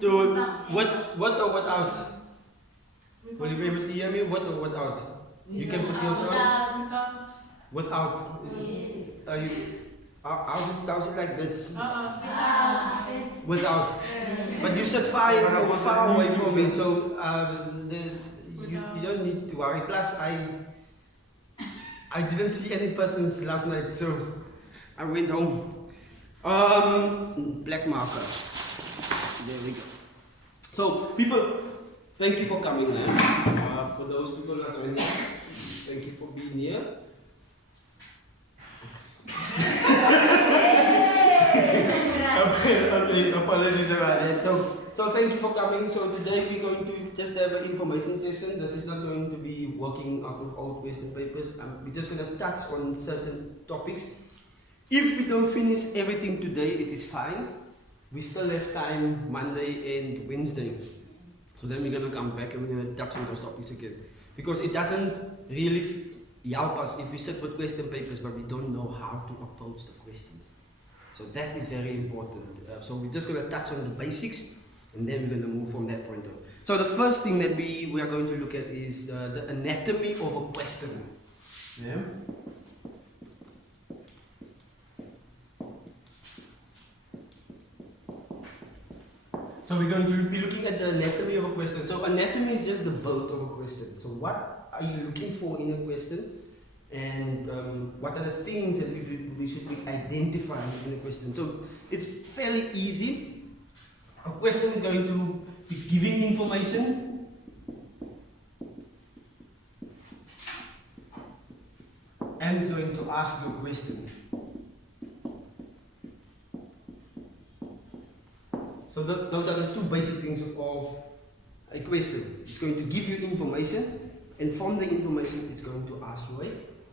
to what or what out? Will you be able to hear me? What or what out? You can put yours on. Without. Are you? How's it like this? Without. But you said far away from me, so you don't need to worry. Plus, I didn't see any persons last night, so I went home. Black marker. There we go. So, people, thank you for coming here. For those people that are joining, thank you for being here. Okay, apologies about that. So thank you for coming. So today we're going to just have an information session. This is not going to be working out of old question papers. We're just going to touch on certain topics. If we don't finish everything today, it is fine. We still have time Monday and Wednesday. So then we're going to come back and we're going to touch on those topics again. Because it doesn't really help us if we sit with question papers but we don't know how to approach the questions. So that is very important. So we're just going to touch on the basics and then we're going to move from that point on. So the first thing that we are going to look at is the anatomy of a question. Yeah? So we're going to be looking at the anatomy of a question. So anatomy is just the build of a question. So what are you looking for in a question? And what are the things that we should be identifying in a question? So it's fairly easy. A question is going to be giving information and it's going to ask you a question. So those are the two basic things of a question. It's going to give you information, and from the information it's going to ask you a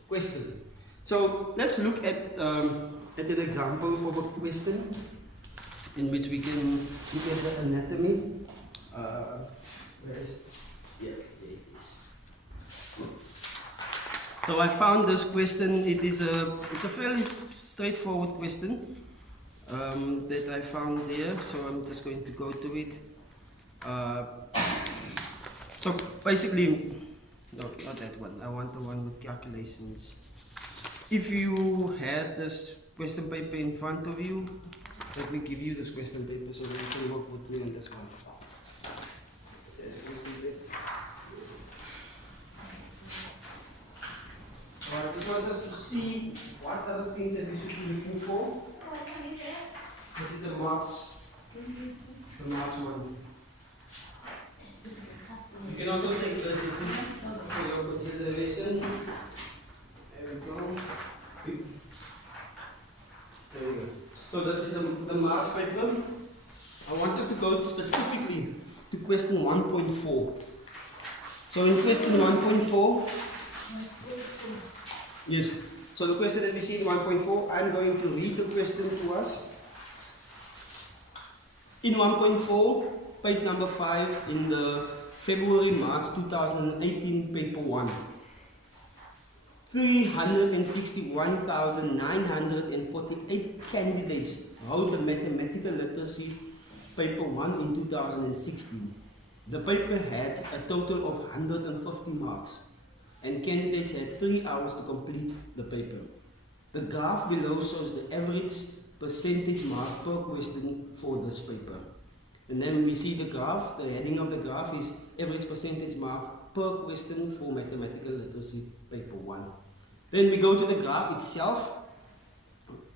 question. So let's look at an example of a question in which we can look at the anatomy. There it is. So I found this question. It's a fairly straightforward question that I found here. So I'm just going to go to it. So basically, no, not that one. I want the one with calculations. If you had this question paper in front of you, let me give you this question paper so that you can work with me on this one. There's a question paper. I just want us to see what are the things that we should be looking for. This is the March one. You can also take this for your consideration. There we go. There we go. So this is the March paper. I want us to go specifically to question 1.4. So in question 1.4, yes. So the question that we see in 1.4, I'm going to read the question to us. In 1.4, page number 5 in the February-March 2018 paper 1. 361,948 candidates wrote the mathematical literacy paper 1 in 2016. The paper had a total of 150 marks and candidates had 3 hours to complete the paper. The graph below shows the average percentage mark per question for this paper. And then we see the graph, the heading of the graph is average percentage mark per question for mathematical literacy paper 1. Then we go to the graph itself.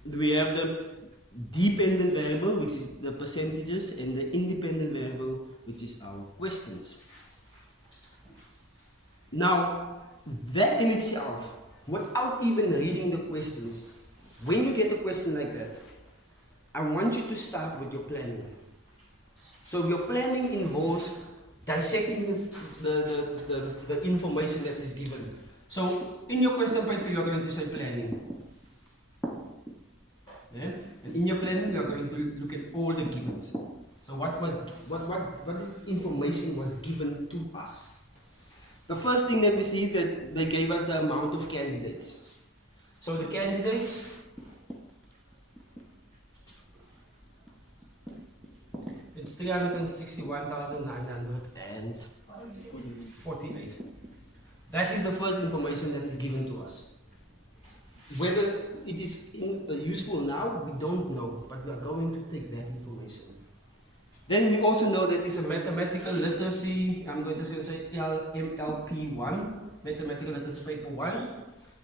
We have the dependent variable, which is the percentages, and the independent variable, which is our questions. Now, that in itself, without even reading the questions, when you get a question like that, I want you to start with your planning. So your planning involves dissecting the information that is given. So in your question paper, you are going to say planning. Yeah? And in your planning, you are going to look at all the givens. So what information was given to us? The first thing that we see that they gave us the amount of candidates. So the candidates It's 361,948. That is the first information that is given to us. Whether it is useful now, we don't know, but we are going to take that information. Then we also know that it's a mathematical literacy, I'm just going to say MLP1, mathematical literacy paper 1,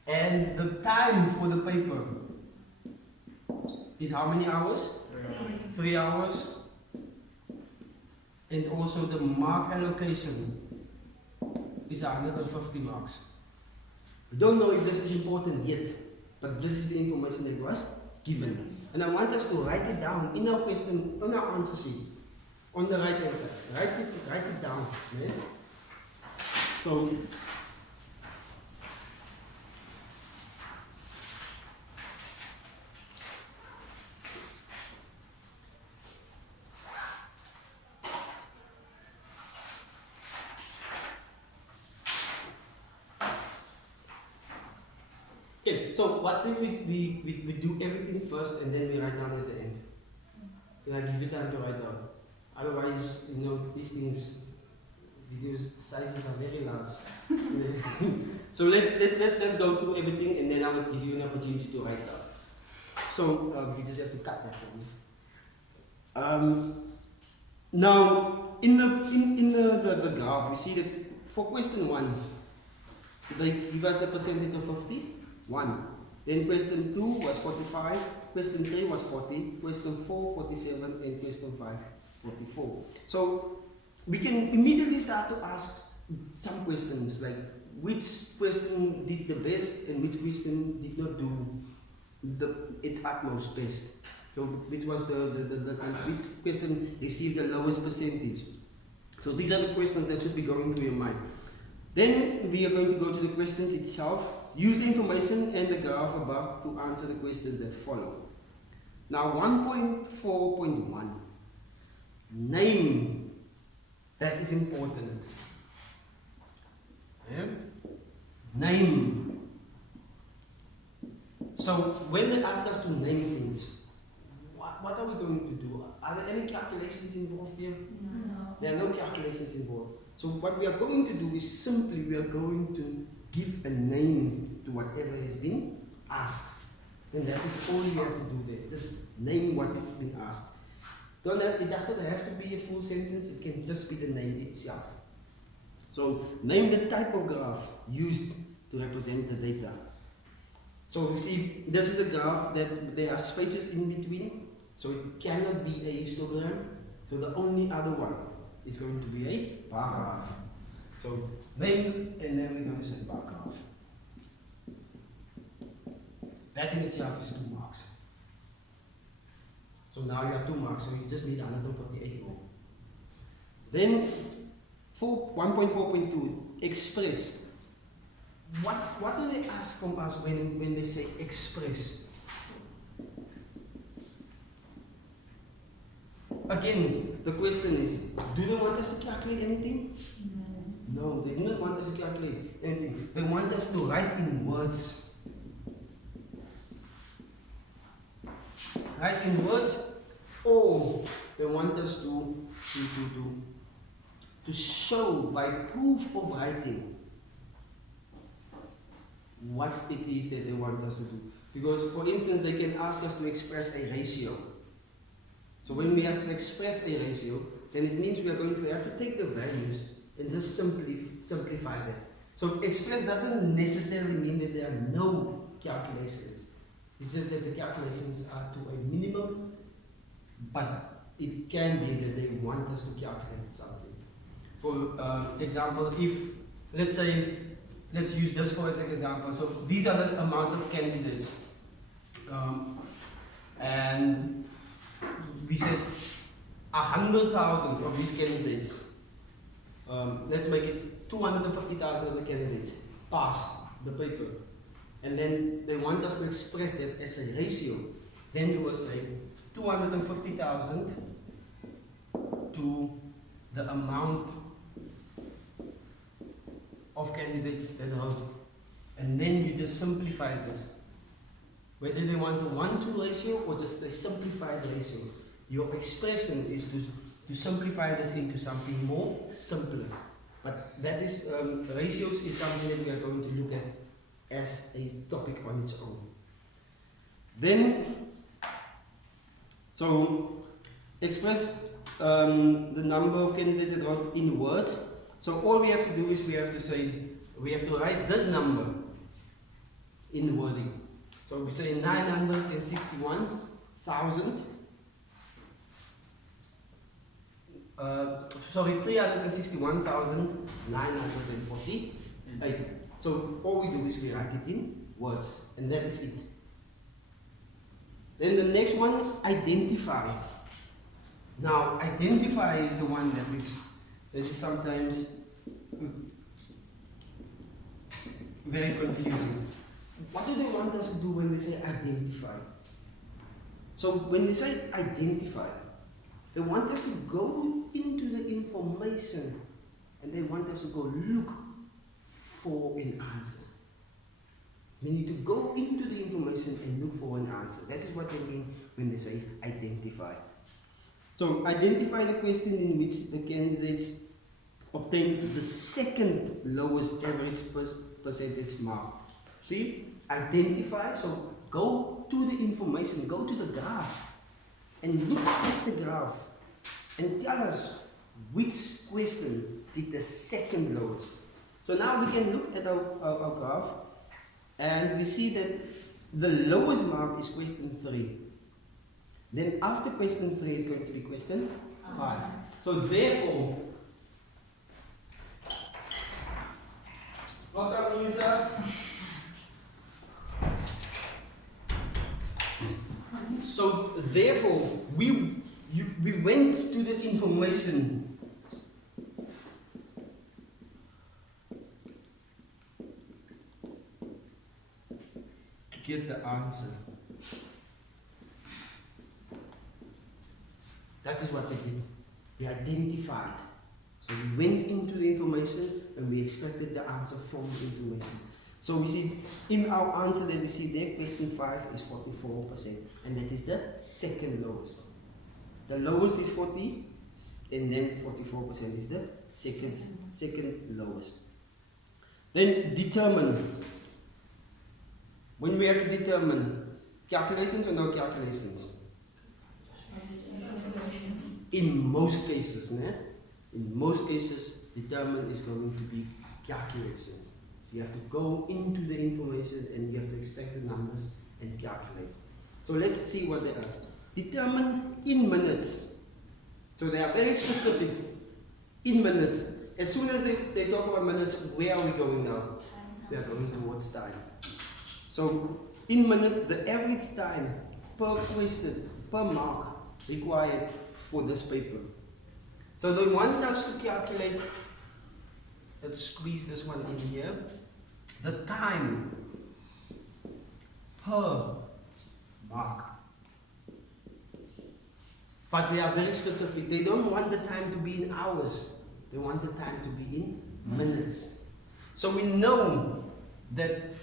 and the time for the paper is how many hours? 3 hours. And also the mark allocation is 150 marks. We don't know if this is important yet, but this is the information that was given. And I want us to write it down in our question, on our answer sheet, on the right hand side. Write it down. Yeah? So, okay, so what if we do everything first and then we write down at the end? Can I give you time to write down? Otherwise, you know, these things, video sizes are very large. So let's go through everything and then I will give you an opportunity to write down. So you just have to cut that for me. Now in the graph, we see that for question 1, they give us a percentage of 51. Then question 2 was 45, question 3 was 40, question 4 47, and question 5 44. So we can immediately start to ask some questions like which question did the best and which question did not do its utmost best. So which was which question received the lowest percentage. So these are the questions that should be going through your mind. Then we are going to go to the questions itself. Use the information and the graph above to answer the questions that follow. Now 1.4.1. Name. That is important. Yeah? Name. So when they ask us to name things, what are we going to do? Are there any calculations involved here? No. There are no calculations involved. So what we are going to do is simply we are going to give a name to whatever is being asked. Then that is all you have to do there. Just name what is being asked. It does not have to be a full sentence, it can just be the name itself. So name the type of graph used to represent the data. So you see, this is a graph that there are spaces in between, so it cannot be a histogram. So the only other one is going to be a bar graph. So name, and then we're going to say bar graph. That in itself is 2 marks. So now you have 2 marks, so you just need 148 more. Then 1.4.2, express. What do they ask from us when they say express? Again, the question is, do they want us to calculate anything? No, they do not want us to calculate anything. They want us to write in words. Write in words, or they want us to show by proof of writing what it is that they want us to do. Because, for instance, they can ask us to express a ratio. So when we have to express a ratio, then it means we are going to have to take the values and just simplify that. So express doesn't necessarily mean that there are no calculations. It's just that the calculations are to a minimum, but it can be that they want us to calculate something. For example, if, let's use this for as an example. So these are the amount of candidates. And we said 100,000 of these candidates. Let's make it 250,000 of the candidates passed the paper. And then they want us to express this as a ratio. Then you will say 250,000 to the amount of candidates that vote. And then you just simplify this. Whether they want a 1-to ratio or just a simplified ratio. Your expression is to to simplify this into something more simpler. But that is, ratios is something that we are going to look at as a topic on its own. Then, so express the number of candidates that are in words. So all we have to do is we have to write this number in wording. So we say 961,000. 361,948. So all we do is we write it in words, and that is it. Then the next one, identify. Now, identify is the one that is sometimes very confusing. What do they want us to do when they say identify? So when they say identify, they want us to go into the information and they want us to go look for an answer. We need to go into the information and look for an answer. That is what they mean when they say identify. So identify the question in which the candidates obtain the second lowest average percentage mark. See? Identify, so go to the information, go to the graph and look at the graph and tell us which question did the second lowest. So now we can look at our graph and we see that the lowest mark is question 3. Then after question 3 is going to be question 5. So therefore, what up, Lisa? So therefore, we went to the information to get the answer. That is what we did. We identified. So we went into the information and we extracted the answer from the information. So we see in our answer that we see there, question 5 is 44%, and that is the second lowest. The lowest is 40, and then 44% is the second lowest. Then determine. When we have to determine calculations or no calculations? In most cases, determine is going to be calculations. You have to go into the information and you have to extract the numbers and calculate. So let's see what they are. Determine in minutes. So they are very specific. In minutes. As soon as they talk about minutes, where are we going now? We are going towards time. So in minutes, the average time per question, per mark required for this paper. So they want us to calculate. Let's squeeze this one in here. The time per mark. But they are very specific. They don't want the time to be in hours. They want the time to be in minutes. So we know that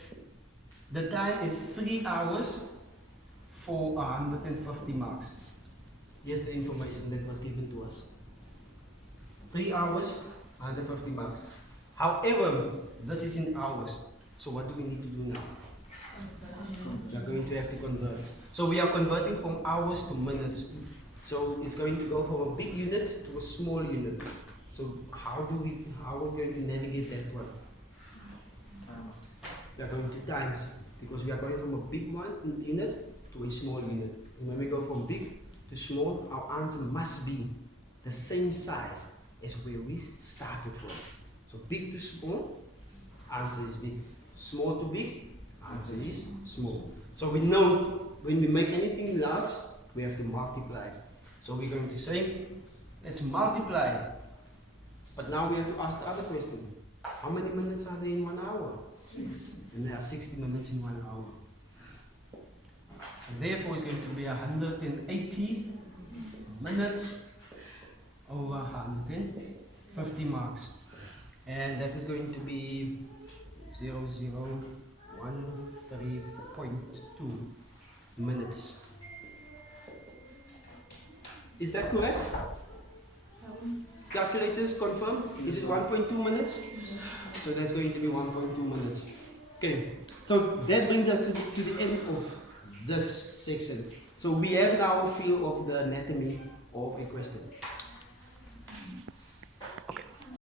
the time is 3 hours for 150 marks. Here's the information that was given to us. 3 hours, 150 marks. However, this is in hours. So what do we need to do now? We are going to have to convert. So we are converting from hours to minutes. So it's going to go from a big unit to a small unit. So how are we going to navigate that one? We are going to times, because we are going from a big unit to a small unit. And when we go from big to small, our answer must be the same size as where we started from. So big to small, answer is big. Small to big, answer is small. So we know when we make anything large, we have to multiply. So we're going to say, let's multiply. But now we have to ask the other question. How many minutes are there in 1 hour? 60. And there are 60 minutes in 1 hour. And therefore it's going to be 180 minutes over 150 marks. And that is going to be 0013.2 minutes. Is that correct? Calculators confirm. Is it 1.2 minutes? So that's going to be 1.2 minutes. Okay, so that brings us to the end of this section. So we have now a feel of the anatomy of a question.